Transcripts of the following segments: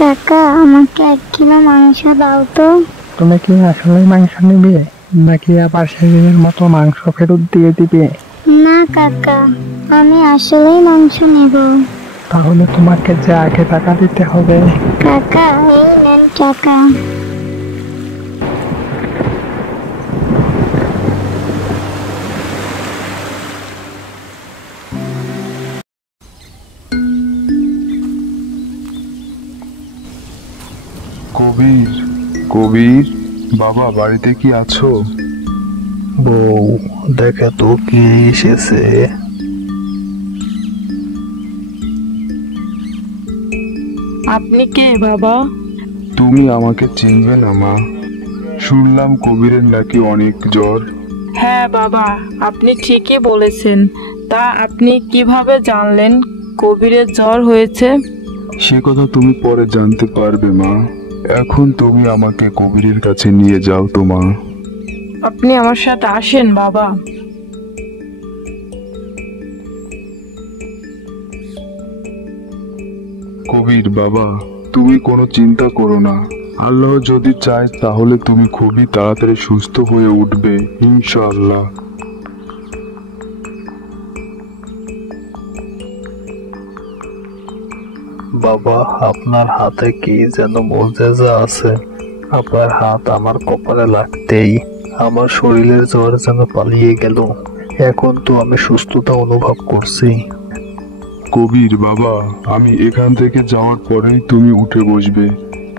কাকা, আমাকে 1 কিলো মাংস দাও তো। তুমি কি আসলে মাংস নিবে নাকি আবার সেদিনের মতো মাংস ফেরত দিয়ে দিবে? না কাকা, আমি আসলেই মাংস নেব। তাহলে তোমাকে যে আগে টাকা দিতে হবে। কাকা, এই নেন টাকা। কবির, কবির বাবা বাড়িতে কি আছো? বউ, দেখে তো কে এসেছে। আপনি কে বাবা? তুমি আমাকে চিনবে না মা? শুনলাম কবিরের নাকি অনেক জ্বর। হ্যাঁ বাবা, আপনি ঠিকই বলেছেন। তা আপনি কিভাবে জানলেন কবিরের জ্বর হয়েছে? সে কথা তুমি পরে জানতে পারবে মা। এখন তুমি আমাকে কবিরের কাছে নিয়ে যাও তো মা। আপনি আমার সাথে আসেন বাবা। কবির বাবা, তুমি কোনো চিন্তা করো না। আল্লাহ যদি চায় তাহলে তুমি খুবই তাড়াতাড়ি সুস্থ হয়ে উঠবে ইনশাআল্লাহ। বাবা, আপনার হাতে কি যেন মোজেজা আছে। আপনার হাত আমার কপালে লাগতেই আমার শরীরের জ্বর যেন পালিয়ে গেল। এখন তো আমি সুস্থতা অনুভব করছি। কবির বাবা, আমি এখান থেকে যাওয়ার পরেই তুমি উঠে বসবে।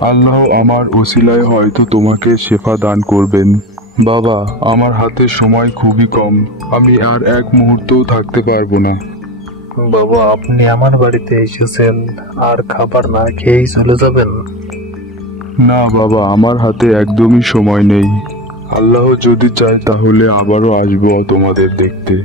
আল্লাহ আমার ওসিলায় হয়তো তোমাকে শেফা দান করবেন। বাবা, আমার হাতে সময় খুবই কম, আমি আর এক মুহূর্তও থাকতে পারবো না। বাবা, আপনি আমার বাড়িতে এসেছেন আর খাবার না খেয়েই চলে যাবেন? না বাবা, আমার হাতে একদমই সময় নেই। আল্লাহ যদি চায় তাহলে আবারও আসবো তোমাদের দেখতে।